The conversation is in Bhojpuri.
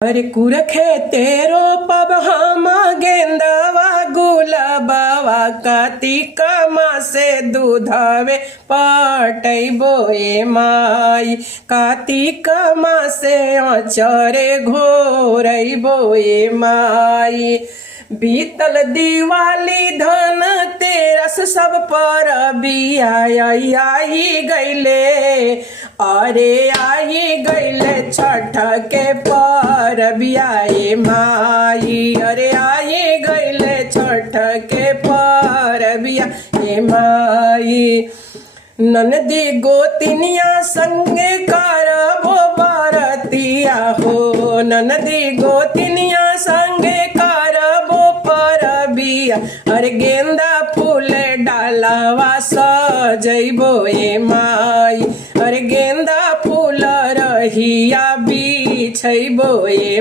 अरे कुरखे तेरो पब हम गेंदवा गुलाबवा कार्तिक मासे दूधवे पटैबो ए माई। कार्तिक मासे अचरे घोरैबो ए माई। बीतल दिवाली धन तेरस सब पर आई गईले। अरे आई गईले छठ के पर बियाए माई। अरे आई गईले छठ के पर बियाए माई। ननदी गोतिनिया संगे करबो बरतिया हो। ननदी गोतिनिया संगे करबो परबिया। अरे गेंदा फूल डालवा सजैबो ए माई। अरे गेंदा फूल रहिया बिछैबो ए